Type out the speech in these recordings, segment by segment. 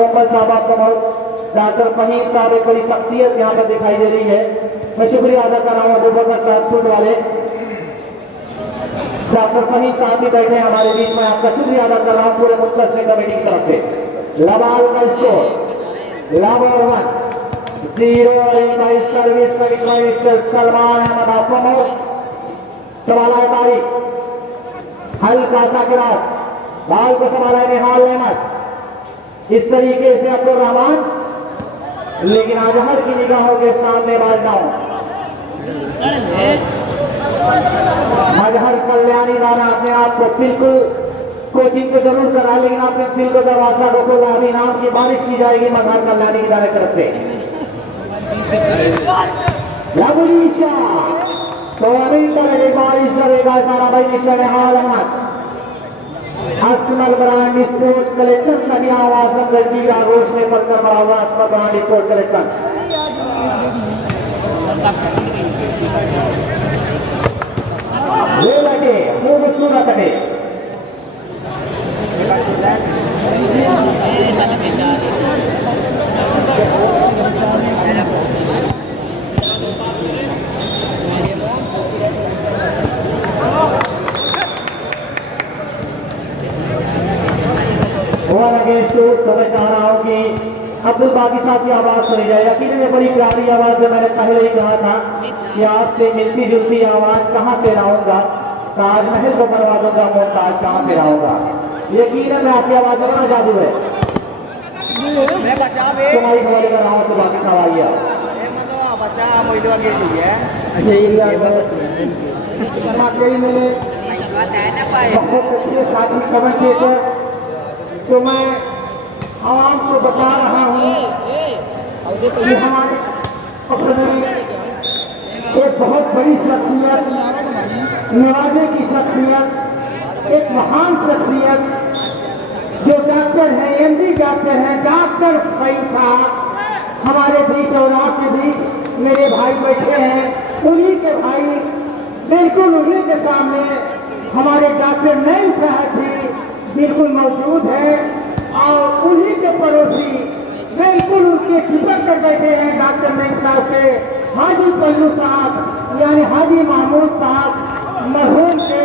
कोमल साहब आपका बहुत, डॉक्टर फहीम साहब एक बड़ी शख्सियत यहाँ पर दिखाई दे रही है। मैं शुक्रिया अदा कर रहा हूँ अबू बकर साहब फूड वाले डॉक्टर फहीम साहब भी बैठे हैं हमारे बीच में, आपका शुक्रिया अदा कर रहा हूँ पूरे मुतलसिम कमेटी की तरफ से। लबाल का स्कोर लबर 1 0 सर्विस सलमान अहमद आफमो। सवाल तारीख हल्का सा गिरास, बाल को संभाला निहाल अहमद, इस तरीके से अब्दुल रहमान, लेकिन अजहर की निगाहों के सामने बाल डाउन। अजहर कल्याणी राणा अपने आप को बिल्कुल कोचिंग तो जरूर करा, लेकिन अपने दिल को दरवाजा को खोला। अभी नाम की बारिश की जाएगी मजहर कल्याणी की तरफ से। तो अभी तरह बारिश करेगा सारा भाई निशान हाल अहमद असमल ब्रांड स्पोर्ट्स कलेक्शन सभी आवाज लड़की आगोश में पत्थर बड़ा हुआ असमल ब्रांड स्पोर्ट्स कलेक्शन। ये लगे खूबसूरत है। तो मैं चाह रहा हूं कि अब्दुल बाकी साहब की आवाज सुनी जाए। यकीन में बड़ी प्यारी आवाज है, मैंने पहले ही कहा था कि आपसे मिलती जुलती आवाज कहां से लाऊंगा, ताजमहल को बनवा दूंगा, मुमताज कहां से लाऊंगा। यकीन है मैं आपकी आवाज में बड़ा जादू है। तुम्हारी खबर कर रहा हूँ तो बाकी साहब आइए मैंने बहुत अच्छे साथी खबर देकर तो मैं आवाम को बता रहा हूँ कि हमारे एक बहुत बड़ी शख्सियत, नवाजे की शख्सियत, एक महान शख्सियत जो डॉक्टर हैं, एमडी डॉक्टर हैं, डॉक्टर फहीम साहब हमारे बीच और आपके बीच मेरे भाई बैठे हैं। उन्हीं के भाई बिल्कुल उन्हीं के सामने हमारे डॉक्टर नईम साहब भी बिल्कुल मौजूद है और उन्हीं के पड़ोसी बिल्कुल उनके चिपक कर बैठे हैं डॉक्टर नईम साहब के हाजी पल्लू साहब यानी हाजी महमूद साहब मरहूम के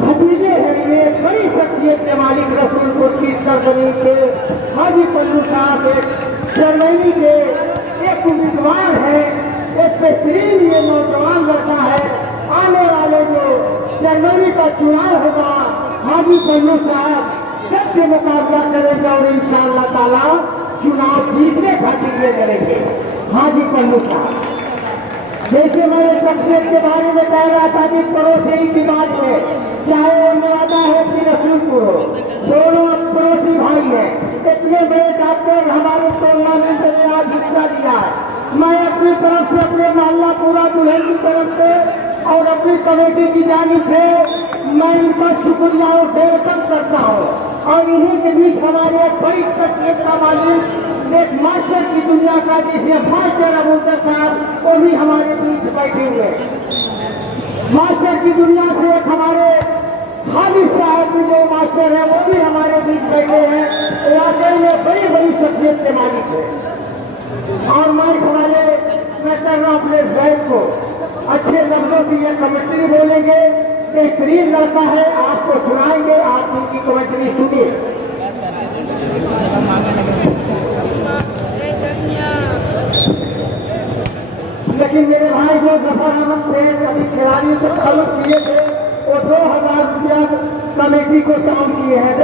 भतीजे हैं। ये बड़ी शख्सियत के मालिक रसूलपुर की सरजमीन के हाजी पल्लू साहब एक जर्मनी के एक उम्मीदवार है, एक बेहतरीन ये नौजवान लड़का है। आने वाले जो जर्मनी का चुनाव होगा हाजी पल्लू साहब जब के मुकाबला करेंगे और इंशाअल्लाह ताला चुनाव जीतने खातिर ये करेंगे हाजी पल्लू साहब। जैसे मैंने शख्सियत के बारे में कह रहा था कि पड़ोसी की बात है, चाहे वो नवादा हो कि रसूलपुर हो, दोनों पड़ोसी भाई हैं। इतने बड़े डॉक्टर हमारे टूर्नामेंट ने आज हिस्सा लिया है। मैं अपनी तरफ से अपने मोहल्ला पूरा दुल्हन की तरफ से और अपनी कमेटी की जानिब से मैं इनका शुक्रिया और बेहतर करता हूँ। और इन्हीं के बीच हमारे एक बड़ी शख्सियत का मालिक, एक मास्टर की दुनिया का जिसे मास्टर अबूबकर साहब, वो भी हमारे बीच बैठे हुए। मास्टर की दुनिया से एक हमारे हामिद साहब भी जो मास्टर है वो भी हमारे बीच बैठे हैं। वाकई में बड़ी बड़ी शख्सियत के मालिक है। और मैं कर रहा हूँ अपने जैद को अच्छे लफ्जों की ये कमेंट्री बोलेंगे, बेहतरीन लड़का है, आपको सुनाएंगे, आप उनकी कमेंट्री सुनिए। लेकिन मेरे भाई जो जफर अहमद थे कभी खिलाड़ी से ताल्लुक किए थे वो 2000 रुपया कमेटी को काम किए हैं,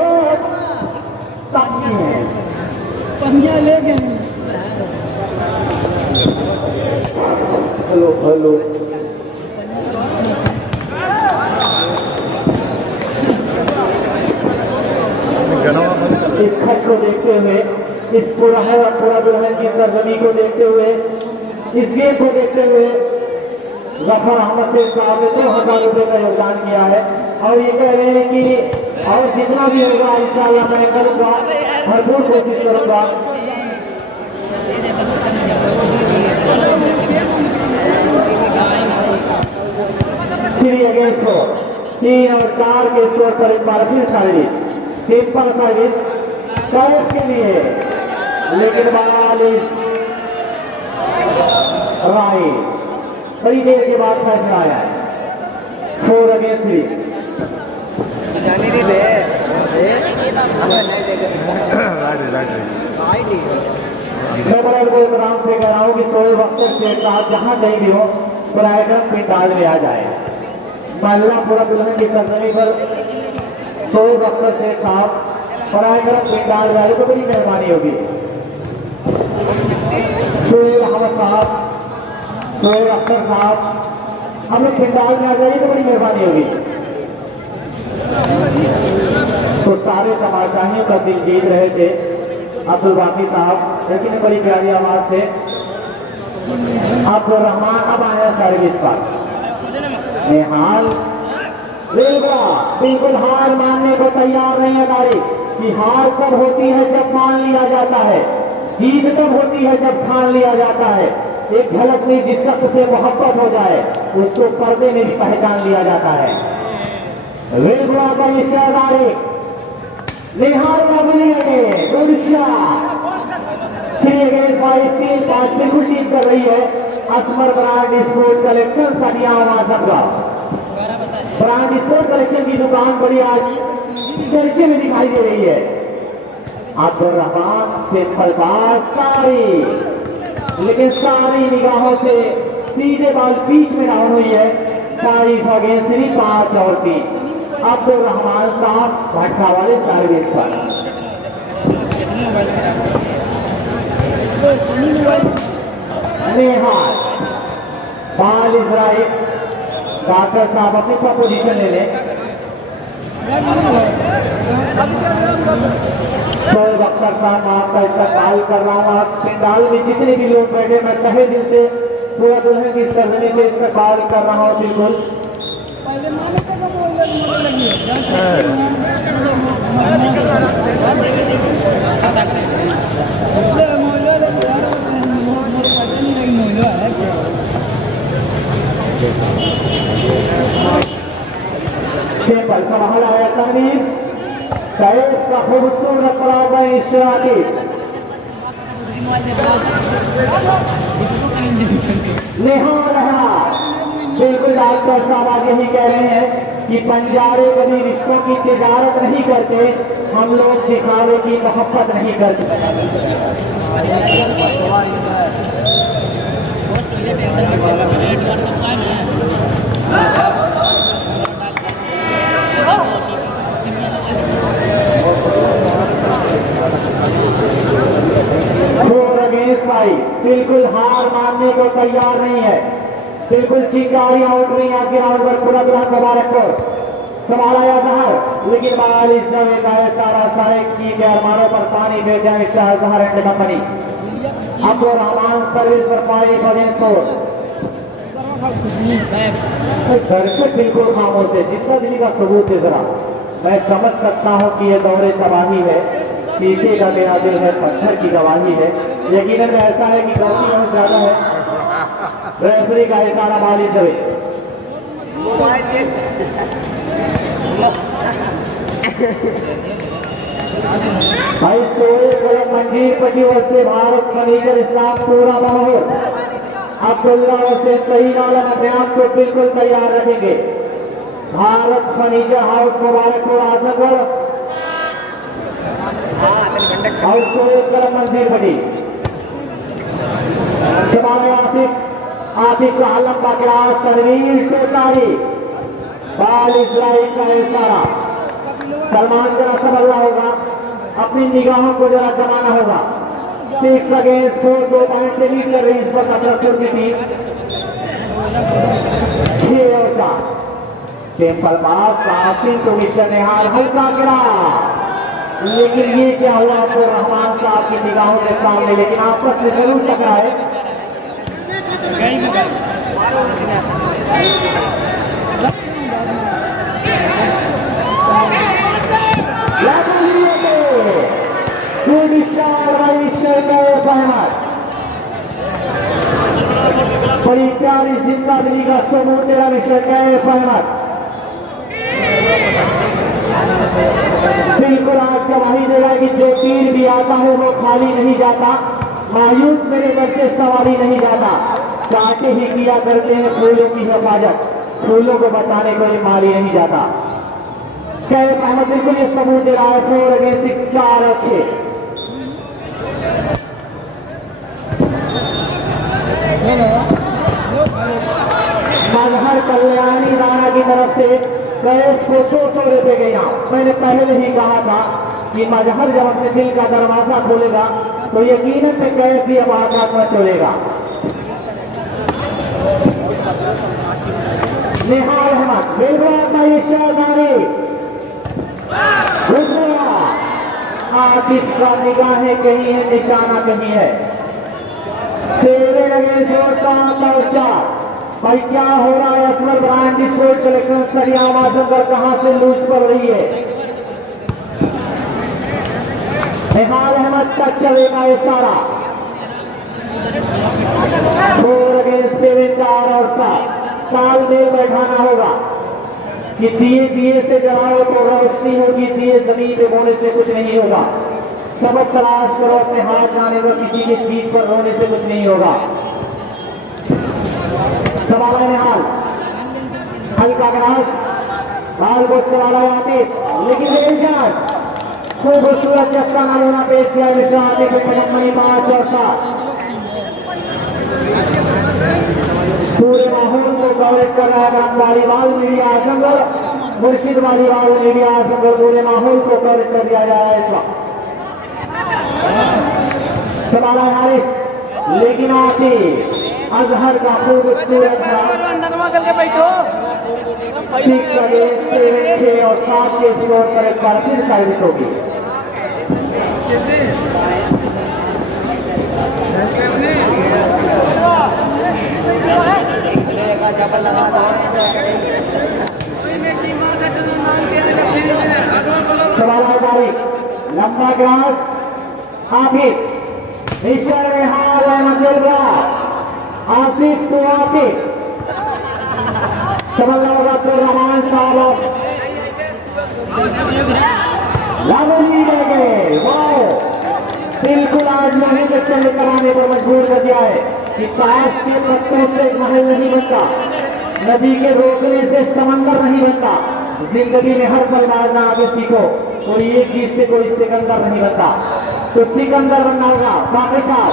2000 ले गए। हेलो हेलो इस खर्च को देखते हुए, इस पूरा दुल्हन की सरजमी को देखते हुए, इस गेम को देखते हुए जफर अहमद शेख साहब ने 2000 रुपये का योगदान किया है और ये कह रहे हैं कि और जितना भी होगा इंशाअल्लाह मैं करूँगा, भरपूर कोशिश करूँगा। थ्री अगेंस्ट 4, 3 और 4 के स्कोर पर एक बार फिर सर्विस, सिंपल सर्विस कैफ के लिए, लेकिन 42 राइट। बड़ी देर के बाद फैसला आया है 4 अगेंस्ट 3। मैं बड़ा प्रोग्राम से कह रहा हूँ कि शोएब अख्तर शेख साहब जहाँ कहीं भी हो पराक्रम पिंडाल में आ जाए। महिला पूरा दुल्हन की सरजमी पर शोएब अख्तर शेख साहब पराक्रम पिंडाल में आए तो बड़ी मेहरबानी होगी। शोएब अहमद साहब, शोएब अख्तर साहब हम लोग पिंडाल में आ जाइए तो बड़ी मेहरबानी होगी। तो सारे तमाशाइयों का दिल जीत रहे थे अब्दुल बाकी साहब, लेकिन बड़ी प्यारी आवाज से अब्दुल रहमान अब आया सर्विस पर। निहाल बिल्कुल हार मानने को तैयार नहीं है तारीख कि हार कब होती है जब मान लिया जाता है, जीत कब होती है जब ठान लिया जाता है। एक झलक में जिस शख्स से मोहब्बत हो जाए उसको पर्दे में भी पहचान लिया जाता है। रेलगुड़ा का निशादारी निहाल का मिलेंगे गुड़शा 3 अगेंस्ट 5 बिल्कुल टीम कर रही है। असमर ब्रांड स्पोर्ट कलेक्शन सदिया आवाज का ब्रांड स्पोर्ट कलेक्शन की दुकान बड़ी आज चर्चे में दिखाई दे रही है। अब्दुल रहमान से फलबाज सारी, लेकिन सारी निगाहों से सीधे बाल बीच में डाउन हुई है। 5 अगेंस्ट 3 5 और 3 अब्दुल रहमान साहब भट्टा वाले सर्विस पर। निहाल बाल इजराइल डॉक्टर साहब अपनी पोजीशन ले लें। शोएब अख्तर साहब आपका इस्तेमाल कर रहा हूँ। आप पिंडाल में जितने भी लोग बैठे मैं तहे दिल से पूरा दुल्हन की सरजमी से इस्तेमाल कर रहा हूँ। बिल्कुल सिंपल संभाला है तनवीर सैफ का खूबसूरत पराग इश्राकी निहाल है। बिल्कुल डॉक्टर साहब आगे ही कह रहे हैं कि बंजारे कभी रिश्तों की तिजारत नहीं करते, हम लोग दिखावे की मोहब्बत नहीं करते। बिल्कुल हार मानने को तैयार नहीं है। बिल्कुल चिंगारी आउट रही है। आज के राउंड पर पूरा दुल्हन मुबारक को संभाला जाता है, लेकिन बारिश समय का है सारा साइक की के अरमानों पर पानी बेच जाए Shahjahan and company. Abdul Rahman service पर पानी बने तो दर्शक बिल्कुल खामोश है। जितना दिल्ली का सबूत है जरा मैं समझ सकता हूँ कि ये दौरे तबाही है। शीशे का मेरा दिल है, पत्थर की गवाही है। यकीनन ऐसा है कि गलती बहुत ज्यादा है। रेफरी का इशारा बाली से भाई सोए मंजीर पटी वस्ते भारत फर्नीचर इस्लाम पूरा माहौल अब्दुल्ला वस्ते सही आलम अपने आप को बिल्कुल तैयार रखेंगे। Bharat furniture house Mubarakpur Azamgarh house सोए मंजीर पटी आतिक का हलम बाकरा तनवीर टोटारी बाल इजराइल का इशारा। सलमान जरा संभलना होगा, अपनी निगाहों को जरा जमाना होगा। 6 अगेंस्ट 4 2 पॉइंट से लीड कर रही इस वक्त अफसर की टीम। 6 और 4 सिंपल पास काफी तो मिशन निहाल हल्का गिरा, लेकिन ये क्या हुआ आपको रहमान साहब की निगाहों के सामने, लेकिन आपस में जरूर टकराए। बड़ी प्यारी जिंदगी का सबूत तेरा विषय कैफ अहमद बिल्कुल बिल्कुल आज गवाही देगा कि जो तीर भी आता है वो खाली नहीं जाता, मायूस मेरे घर से सवारी नहीं जाता। काटे ही किया करते हैं फूलों की हिफाजत, फूलों को बचाने को ये मारी नहीं जाता। कैफ अहमद बिल्कुल ये सबूत दे रहा है 4 अगेंस्ट 6, 4 और 6। मजहर कल्याणी राणा की तरफ से कैफ को 200 रुपए गया। मैंने पहले ही कहा था कि मजहर जब अपने दिल का दरवाजा खोलेगा तो यकीनन पे कैफ भी अब आघात में चलेगा। निहाल अहमद बिल्कुल ये शाहदारी आतिफ का निगाहें कहीं है, निशाना कहीं है। 7 अगेंस्ट 4 भाई क्या हो रहा है? असमर ब्रांड स्पोर्ट कलेक्शन सरियाम आजमगढ़ कहां से लूज पड़ रही है? निहाल अहमद का चलेगा ये सारा। 4 अगेंस्ट 7, 4 और 7 तालमेल बैठाना होगा कि दिए से जलाओ तो रोशनी होगी, दिए जमीन पे होने से कुछ नहीं होगा। सबक तलाश करो अपने हाथ जाने पर, किसी की चीज पर रोने से कुछ नहीं होगा। सवाल है निहाल, हल्का ग्रास बाल को सवाल आते लेकिन खूबसूरत जफ्ता नमूना पेश किया विश्रांति के पचमनी 5 और 7 पूरे माहौल को कवरेज कर रहा है वालीबाल मीडिया आजमगढ़, मुर्शिद वालीबाल मीडिया आजमगढ़ पूरे माहौल को कवरेज कर दिया जा रहा है इस वक्त। सवाल है हारिस लेकिन आती अजहर का खूबसूरत 6 और 7 के स्कोर पर एक बार फिर सर्विस होगी। सवाल है तारीख लंबा ग्रास हाफिज निशर हाल मंजिल आसिफ को आसिफ समझ होगा तो रहमान साहब लावली रह गए। वाओ बिल्कुल आज लोहे के चले चलाने पर मजबूर कर दिया है कि ताश के पत्तों से महल नहीं बनता, नदी के रोकने से समंदर नहीं बनता। जिंदगी में हर पल मारना आगे सीखो, कोई एक चीज से कोई सिकंदर नहीं बनता। तो सिकंदर बनना होगा बाकी साहब,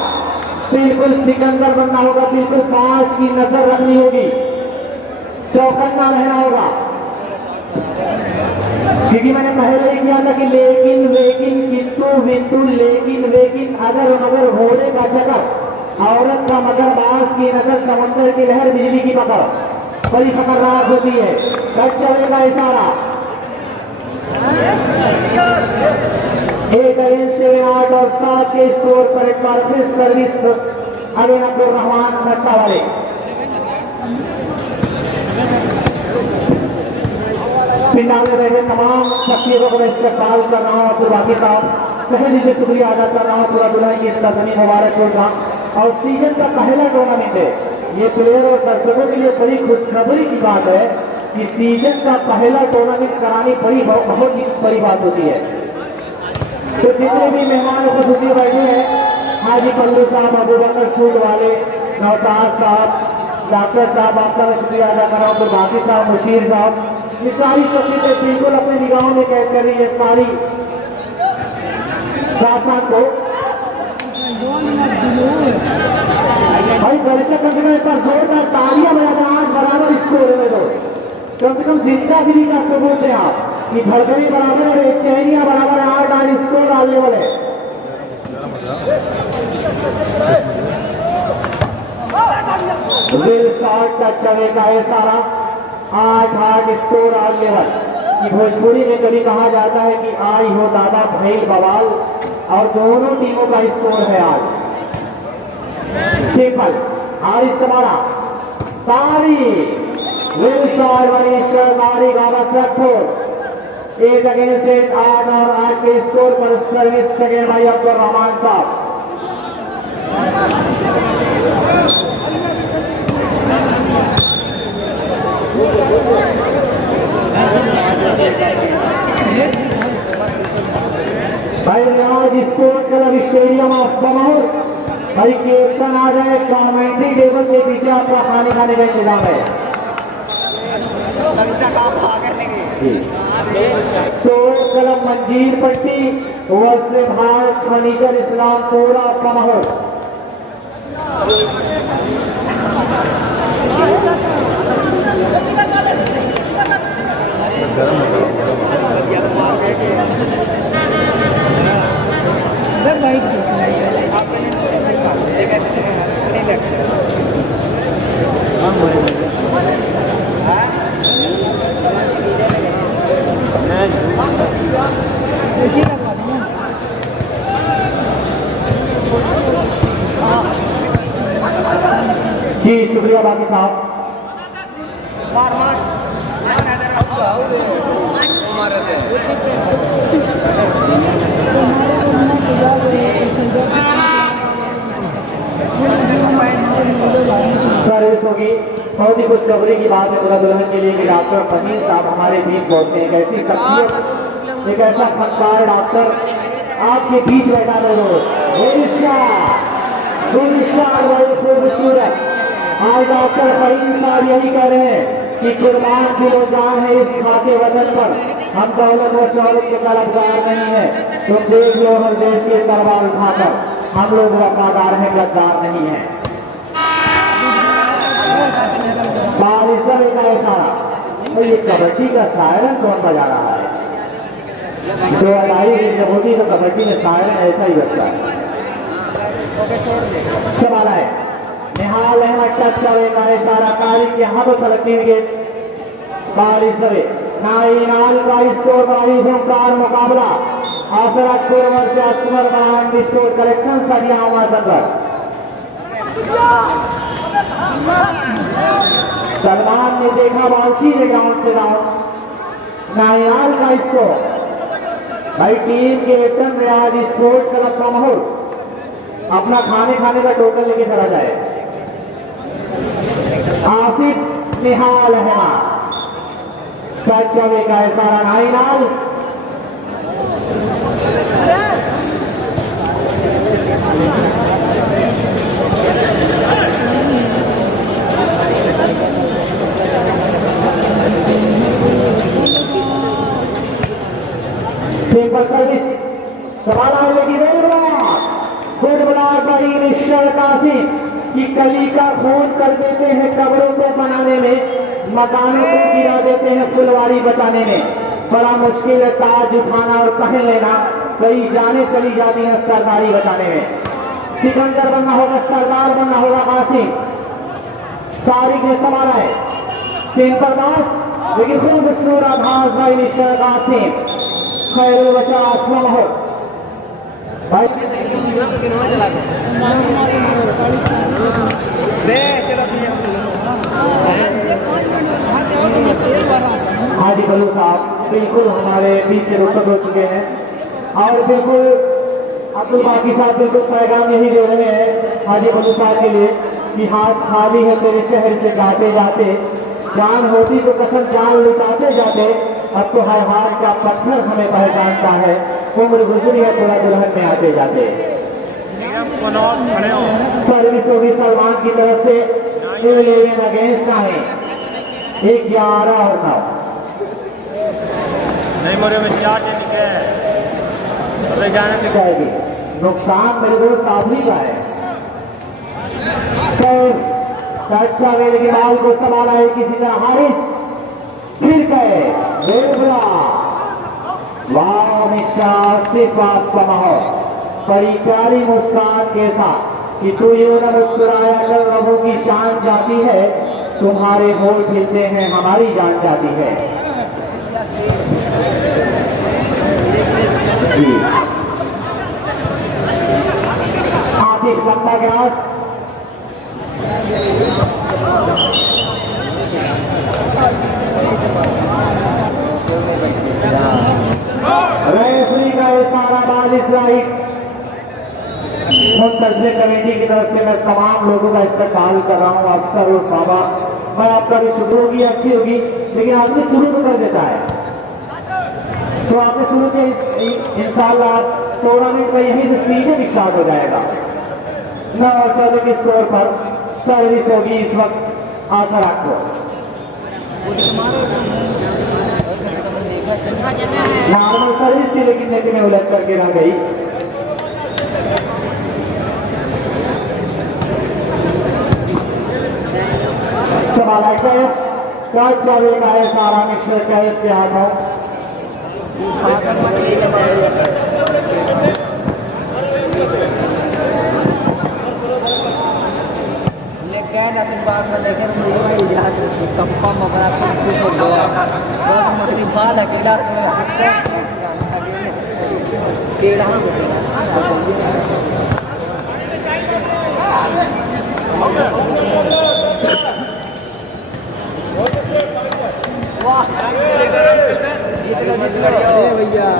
बिल्कुल सिकंदर बनना होगा, बिल्कुल 5 की नजर रखनी होगी, चौकन्ना रहना होगा। क्योंकि मैंने पहले ही किया था कि लेकिन लेकिन किंतु बिंतु लेकिन अगर मगर घोड़े का चक्कर, औरत का मगर, बाज की नजर, समुद्र की लहर, बिजली की पकड़ बड़ी खतरनाक होती है। कब चलेगा इशारा? 1 अगेंस्ट 7, 8 और 7 के स्कोर पर एक बार फिर सर्विस अरुण अब्दुल रहमान सट्टा वाले। पिंडाल में रहे तमाम शख्सियतों को मैं इस्तेमाल कर रहा हूँ। अब्दुल बाकी साहब कहे लीजिए शुक्रिया अदा कर रहा हूँ पूरा दुल्हन की इसका धनी मुबारक प्रोग्राम और सीजन का पहला टूर्नामेंट है। ये प्लेयर और दर्शकों के लिए बड़ी खुशखबरी की बात है कि सीजन का पहला टूर्नामेंट करानी बहुत ही बड़ी बात होती है। तो जितने भी मेहमान उपस्थित बैठे हैं, हाजी पल्लू साहब, अबू बकर सूट वाले, नौताज साहब, डॉक्टर साहब, आपका मैं शुक्रिया अदा कर रहा हूँ। फिर बाकी साहब, मुशीर साहब, ये सारी शख्सियतें बिल्कुल अपने निगाहों में कैद कर रही है सारी दास्तान को। भाई दर्शक कम से कम एक बार जोरदार तालियां बजाकर आज बराबर स्कोर है दोस्त, कम से कम जिंदागिरी का सबूत है आप कि धड़कनी बराबर है, बेचैनियां बराबर है, 8 स्कोर डालने वाले। दिल शॉट का चलेगा ये सारा 8 स्कोर ऑल लेवल। कि भोजपुरी में कभी कहा जाता है कि आई हो दादा भैल बवाल, और दोनों टीमों का स्कोर है आज। शेफल हारिस समारा तारी विल शॉट वाली शर्मारी गावा सकठोर 1 अगेंस्ट 8 और 8 के स्कोर पर सर्विस सेकेंड भाई अब्दुल रहमान साहब। भाई रियाज sport club stadium of Bamor, भाई कीर्तन आ जाए, कमेंट्री टेबल के पीछे आपका खाने खाने का इंतजाम है। तो क्लब मंजीर पट्टी वस्त्र भारत फर्नीचर इस्लामपुरा बमौर। जी शुक्रिया बाकी साहब। सर्विस होगी, बहुत ही खुशखबरी की बात है दुल्हा दुल्हन के लिए कि डॉक्टर फहीम साहब हमारे बीच पहुंचे। एक ऐसी शख्सियत, एक ऐसा फनकार डॉक्टर आपके बीच बैठा रहे। आज डॉक्टर फहीम साहब यही कह रहे हैं कि कुर्बान दिलो जान है इस खाके वतन पर, हम दौलत व शौहरत के तलबगार नहीं है। तुम देख लो हर देश के तलवार उठाकर, हम लोग वफादार हैं, गद्दार नहीं है। बारिशर का इशारा, तो ये कबड्डी का सायरन कौन बजा रहा है? तो अदाई जब होती तो कबड्डी में सायरन ऐसा ही बजता है। सवाल है निहाल अहमद टच का इशारा, तारीख के हाथों छलकती हुई गेट। बारिशर नाइनाल का स्कोर, बारिशों मुकाबला आसरापुर से अकबर ब्रांड स्टोर कलेक्शन सरिया उमर। सलमान ने देखा बाउची ने ग्राउंड से डाउन। नाइनाल का स्कोर, भाई टीम कैप्टन रियाज स्पोर्ट क्लब का माहौल अपना खाने का टोकन लेके चला जाए। आसिफ निहाल अहमद टच का इशारा, नाइनाल सिंपल सर्विस। सवाल आने की गुड ब्लॉक बड़ी निश्चय काफी कि कली का खून कर देते हैं कब्रों को बनाने में, मकानों को गिरा देते हैं फुलवारी बचाने में। बड़ा मुश्किल है ताज उठाना और पहन लेना, कई जाने चली जाती हैं सरदारी बचाने में। सिकंदर बनना होगा, सरदार बनना होगा। कासिम तारिक ने संभाला है, सिंपल बात लेकिन खूब सूर आभास भाई निश्चय कासिम खैर बशा हो भाई। हाजी बल्लू साहब बिल्कुल हमारे बीच से रुखसत हो चुके हैं और बिल्कुल अब्दुल बाकी साहब बिल्कुल पैगाम यही दे रहे हैं हाजी बल्लू साहब के लिए कि हाथ खाली है तेरे शहर से जाते जाते, जान होती तो कसम जान लुटाते जाते, अब तो हर हाथ का पत्थर हमें पहचानता है, उम्र गुजरी है थोड़ा दुल्हन में आते जाते। सर्विस होगी सलमान की तरफ से, 11 अगेंस्ट का है, 11 और 9 नहीं मोरे में चार जाएगी। नुकसान मेरे दोस्त आदमी का है। अच्छा मेरे की बाल को संभाला है किसी तरह हारिस, फिर गए बेबरा का माहौल, बड़ी प्यारी मुस्कान के साथ कि तू यूं न मुस्कुराया कर, रबों की शान जाती है, तुम्हारे होठ हिलते हैं हमारी जान जाती है। जी आतिफ लंबा ग्रास, रेफरी का इशारा, बालिश राइट। मुंतज़िर कमेटी की तरफ से मैं तमाम लोगों का इस्तेमाल कर रहा हूँ, अफसर और बाबा, मैं आपका भी शुरू होगी अच्छी होगी, लेकिन आदमी शुरू तो कर देता है, तो आपने शुरू किया इंशाअल्लाह टूर्नामेंट का यहीं से सीजन स्टार्ट हो जाएगा। 9 और 14 के स्कोर पर सर्विस होगी इस वक्त आशा रखो। नॉर्मल सर्विस थी लेकिन नेट में उलझ करके रह गई। सवाल ऐसा है क्या चलेगा है सारा मिक्सर कैद के हाथों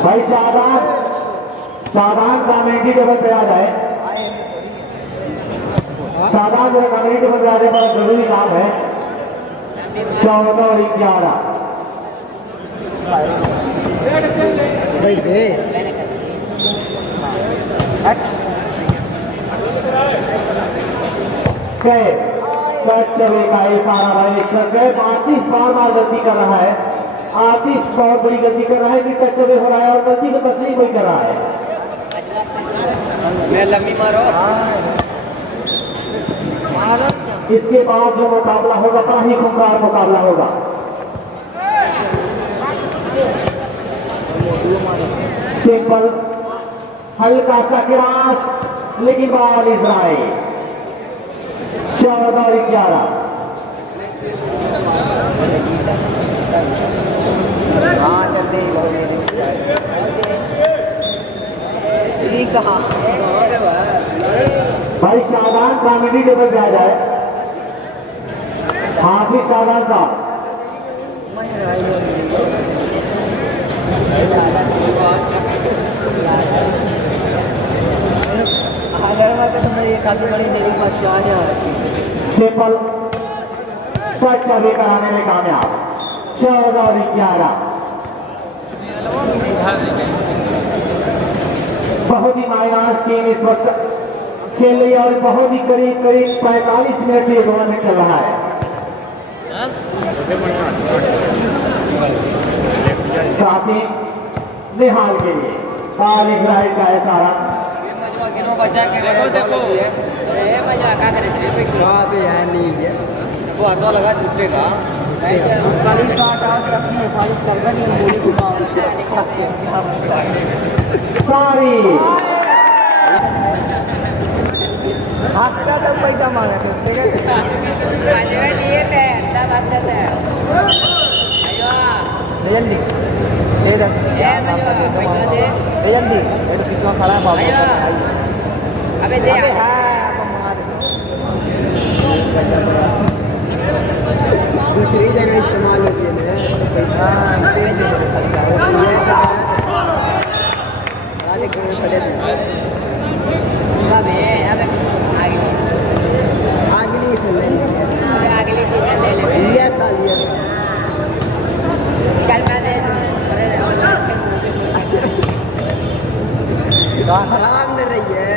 भाई साधारण कमेटी टेबल पे आ जाए। साधारण जो कमेटी टेबल पे आ जाए, बड़ा जरूरी काम है। 14 और 11 चलेगा ये सारा भाई आतिफ बार बार गलती कर रहा है। आतिफ बहुत बड़ी गलती कर रहा है कि कच्चे हो रहा है और गलती को तस्लीम कोई कर रहा है। मैं लम्बी मारो इसके बाद जो मुकाबला होगा बड़ा ही खूंखार मुकाबला होगा। सिंपल हल्का सा क्रॉस लेकिन बॉल इजराइल 14 और 11 भाई शादान कॉमेडी टेबल पे आ जाए। हाफिज शादान साहब सिंपल टच अभी कराने में कामयाब 14 और 11 बहुत ही माइनस टीम इस वक्त खेल रही है और बहुत ही करीब 45 मिनट से ये टूर्नामेंट चल रहा है। काफी निहाल के लिए काल इजराइल का है सारा बचा के देखो वो हाथों लगा टूटेगा सारी हाथ तो पैसा मांगा लिए थे जल्दी जल्दी पिछवा खड़ा है बाबू अबे दे दूसरी जगह इस्तेमाल होती आराम ले रही है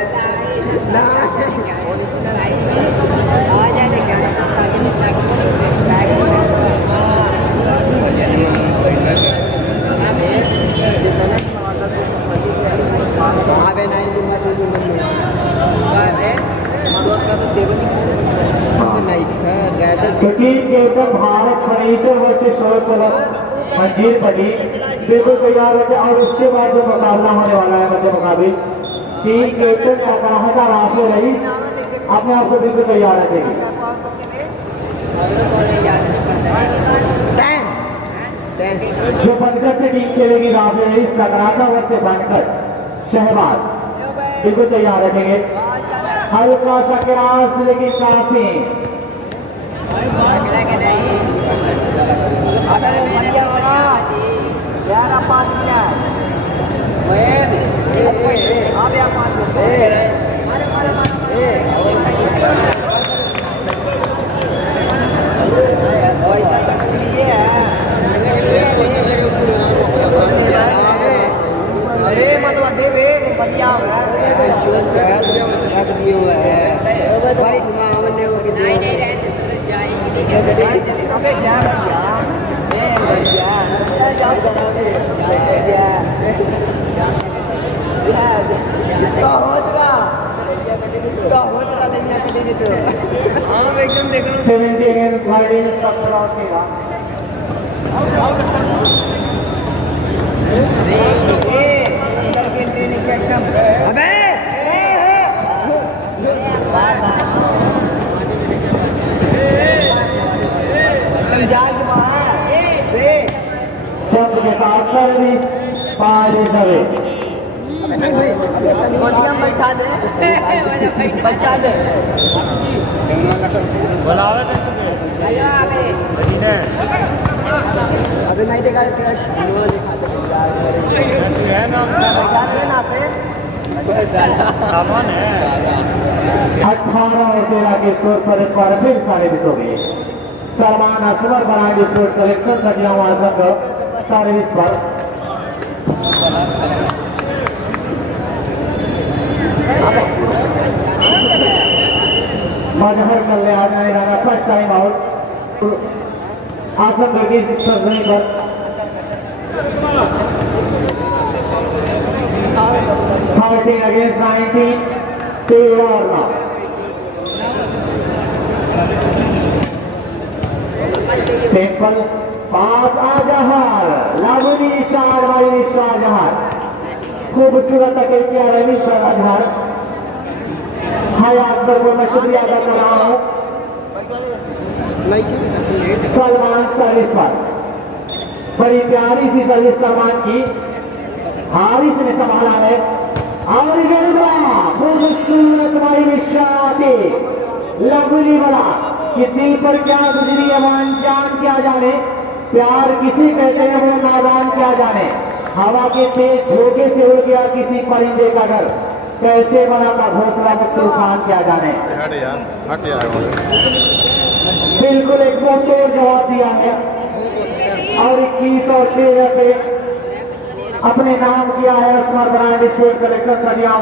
भारत फर्नीचर वर्सेस मंजीर पटी बिल्कुल तैयार है। और उसके बाद जो मुकाबला होने वाला है मध्य मुकाबले टीम कैप्टन का राफे रईस अपने आप को बिल्कुल तैयार रखेगी। जो बनकर से टीम खेलेगी राफे रईस सकराता वर्ष बनकर शहबाज बिल्कुल तैयार रखेंगे। हल्का सा क्रॉस लेकिन काफी एकदम देख लो 17 and 13 सब आउट किया जंप के साथ सर्विस 5 सर्वे बैठा दे बचा दे अभी नहीं देखा टिकट दिखा दे ना से 18 और 13 के स्कोर पर एक बार फिर 20.5 हो गए सलमान असगर बनाए स्कोर कलेक्शन सटिया हुआ संघ 20.5 पर मजहर कल्याण आएगा फर्स्ट टाइम आउट आसन लगी सर्जरी पर फाइटिंग अगेंस्ट 19 13 और ना सिंपल 5 आजहार लावनी शाहजहार खूबसूरत अकेतिया रवि शाहजहार हयात को मैं शुक्रिया अदा कर रहा हूँ सलमान सर्विस पर बड़ी प्यारी सी सर्विस सलमान की हारिस ने संभाला है और खूबसूरत भाई विशाती लवली वाला कि दिल पर क्या गुजरी है वो अनजान क्या जाने प्यार किसी कहते हैं वो नादान क्या जाने हवा के तेज झोंके से उड़ गया किसी परिंदे का घर कैसे बना था घोंसला में तूफान क्या जाने बिल्कुल एक तोड़ जवाब दिया है और 21 और 13 पे अपने नाम किया है स्मर ब्रांड स्पोर्ट कलेक्टर सरिया